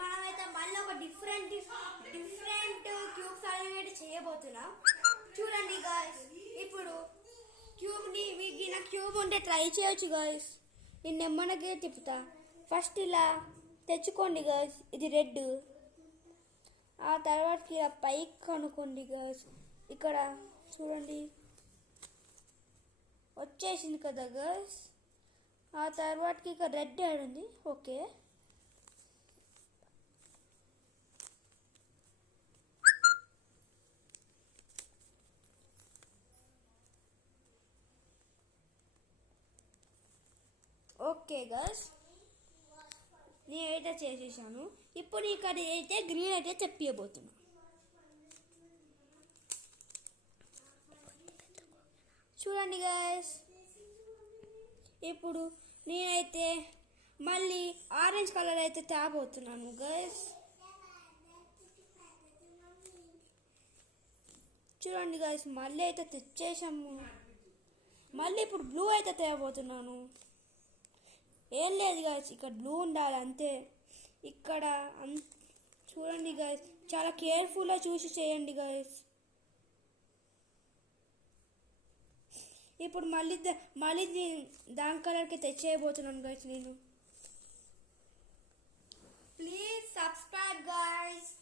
మనమైతే మళ్ళీ ఒక డిఫరెంట్ క్యూబ్స్ అనేవి చేయబోతున్నాం. చూడండి గాయస్, ఇప్పుడు క్యూబ్ని మీకు నా క్యూబ్ ఉంటే ట్రై చేయొచ్చు గాయస్. నేను నెమ్మదిగా తిప్పుతా. ఫస్ట్ ఇలా తెచ్చుకోండి గాయస్, ఇది రెడ్. ఆ తర్వాతకి ఇలా పైకి కనుక్కోండి గాయస్. ఇక్కడ చూడండి వచ్చేసింది కదా గాయస్. ఆ తర్వాతకి ఇక్కడ రెడ్ యాడ్ ఉంది. ఓకే, ఓకే గర్ల్స్, నేనైతే చేసేసాను. ఇప్పుడు ఇక్కడ అయితే గ్రీన్ అయితే చెప్పబోతున్నా. చూడండి గర్ల్స్, ఇప్పుడు నేనైతే మళ్ళీ ఆరెంజ్ కలర్ అయితే తేబోతున్నాను గర్ల్స్. చూడండి గర్ల్స్, మళ్ళీ అయితే తెచ్చేసాము. మళ్ళీ ఇప్పుడు బ్లూ అయితే తేబోతున్నాను. ఏం లేదు గాయస్, ఇక్కడ బ్లూ ఉండాలి అంతే. ఇక్కడ చూడండి గాయస్, చాలా కేర్ఫుల్గా చూసి చేయండి గాయస్. ఇప్పుడు మళ్ళీ దాని కలర్కి తెచ్చేయబోతున్నాను గాయస్ నేను. Please subscribe guys.